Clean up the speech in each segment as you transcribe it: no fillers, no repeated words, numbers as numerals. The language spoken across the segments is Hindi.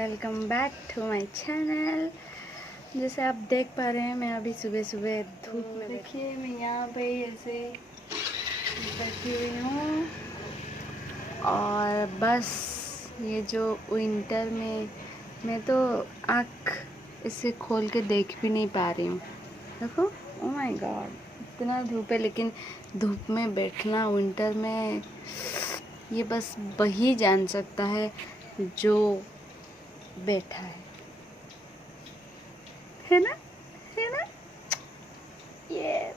Welcome back to my channel. जैसे आप देख पा रहे हैं मैं अभी सुबह सुबह धूप में देखिए मैं यहाँ पे ऐसे बैठी हुई हूँ और बस ये जो विंटर में मैं तो आँख इसे खोल के देख भी नहीं पा रही हूँ। देखो ओह माय गॉड इतना धूप है, लेकिन धूप में बैठना विंटर में ये बस वही जान सकता है जो बैठा है ना, है ना। यस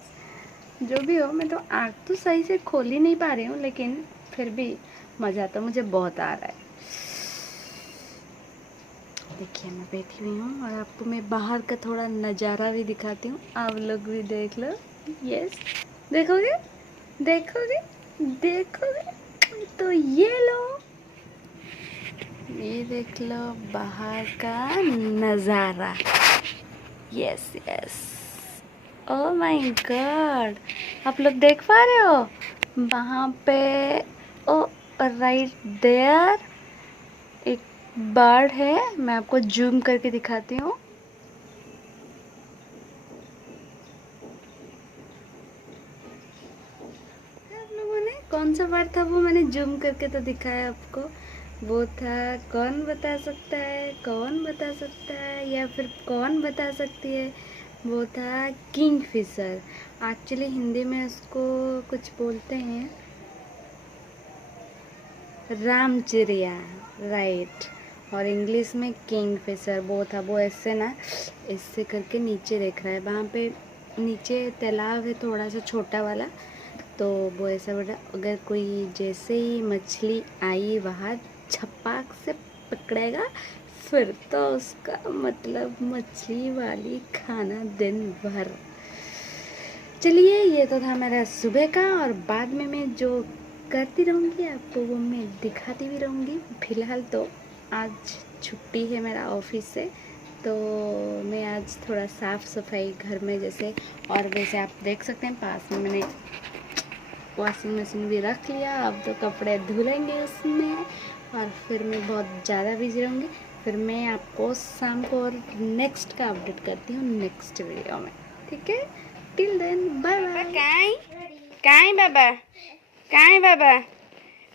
जो भी हो, मैं तो आँख तो सही से खोल ही नहीं पा रही हूँ, लेकिन फिर भी मज़ा तो मुझे बहुत आ रहा है। देखिए मैं बैठी हुई हूँ और आपको मैं बाहर का थोड़ा नज़ारा भी दिखाती हूँ, आप लोग भी देख लो। यस देखोगे देखोगे देखोगे तो ये लो, ये देख लो बाहर का नज़ारा। Yes yes oh my God, आप लोग देख पा रहे हो वहाँ पे? ओ राइट देयर एक बर्ड है, मैं आपको जूम करके दिखाती हूँ। आप लोगों ने कौन सा बर्ड था वो मैंने जूम करके तो दिखाया आपको, वो था, कौन बता सकता है, कौन बता सकता है या फिर कौन बता सकती है? वो था किंगफिशर। एक्चुअली हिंदी में उसको कुछ बोलते हैं रामचिड़िया, राइट, और इंग्लिश में किंगफिशर। वो था, वो ऐसे ना ऐसे करके नीचे देख रहा है, वहाँ पे नीचे तालाब है थोड़ा सा छोटा वाला, तो वो ऐसा बोला अगर कोई जैसे ही मछली आई वहाँ छपाक से पकड़ेगा फिर तो उसका मतलब मछली वाली खाना दिन भर। चलिए ये तो था मेरा सुबह का, और बाद में मैं जो करती रहूँगी आपको वो मैं दिखाती भी रहूँगी। फ़िलहाल तो आज छुट्टी है मेरा ऑफिस से, तो मैं आज थोड़ा साफ़ सफाई घर में जैसे, और वैसे आप देख सकते हैं पास में मैंने वॉशिंग मशीन भी रख लिया। अब तो कपड़े धुलेंगे उसमें और फिर मैं बहुत ज़्यादा बिजी रहूँगी। फिर मैं आपको शाम को और नेक्स्ट का अपडेट करती हूँ नेक्स्ट वीडियो में, ठीक है? Till then bye bye. काई काई बाबा, काई बाबा,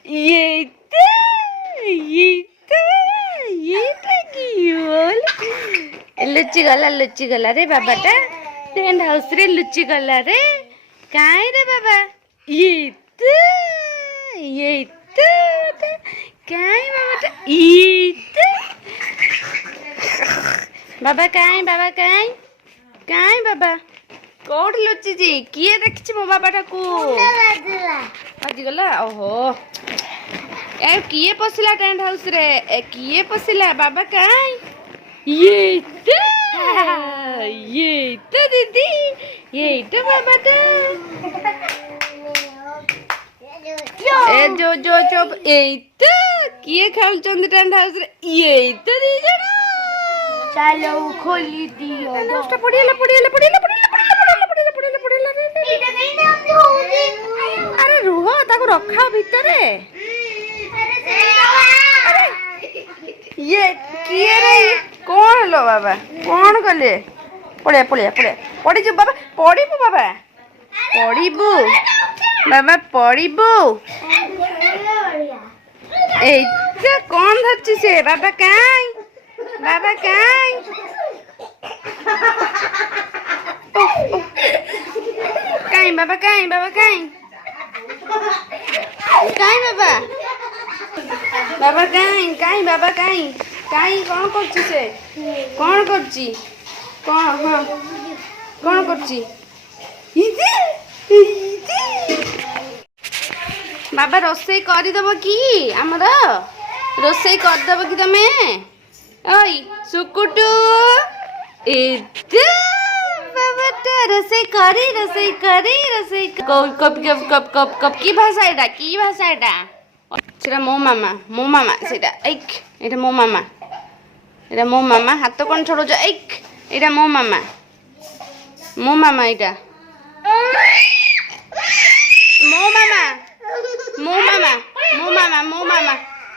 ये की बोल लुच्ची गला रे बाबाटा, टेंट हाउस रे लुच्ची गला रे, काई रे बाबा, ये काई बाबाटा, बाबा काई, बाबा काई, काई बाबा कोड लुच्ची जी किए देखछि मो बाबाटा को आज गला। ओहो ए किए पसिला टेंट हाउस रे, ए किए पसिला बाबा काई, ये तो दीदी, ये तो बाबाटा, ए जो जो चुप, ए तो किए खाउल चंद टेंट हाउस रे, ये तो दी जणा चलो खोली दियो दोस्त पड़ियाला पड़ियाला पड़ियाला पड़ियाला पड़ियाला पड़ियाला पड़ियाला पड़ियाला रे एटा कहीं ना हम होगी। अरे रुहो ताको रखा भीतरे, अरे ये किए रे कौन लो बाबा, कौन गले पड़िया पड़िया पड़िया पड़ी जो बाबा, पड़ीबू बाबा, पड़ीबू बाबा, पड़ीबू ए कौन धरछि से बाबा काई, बाबा काई, काई बाबा काई, बाबा काई, काई बाबा, बाबा काई, काई बाबा काई, काई कौन करछि से, कौन करछि, कौन, हाँ कौन करछि, बाबा रोसई करदब कि आमर, रोसई करदब कि तमे, ओई सुकुटू बाबाटा रोसई करी रोसई करी रोसई कप कप कप कप कप की भाषा एटा, की भाषा एटा, सेटा मो मामा सेटा, एक एटा मो मामा, एटा मो मामा, हाथ कोन छोड़ो जो, एक एटा मो मामा एटा मो मामा, मो मामा, मो मामा, मो मामा,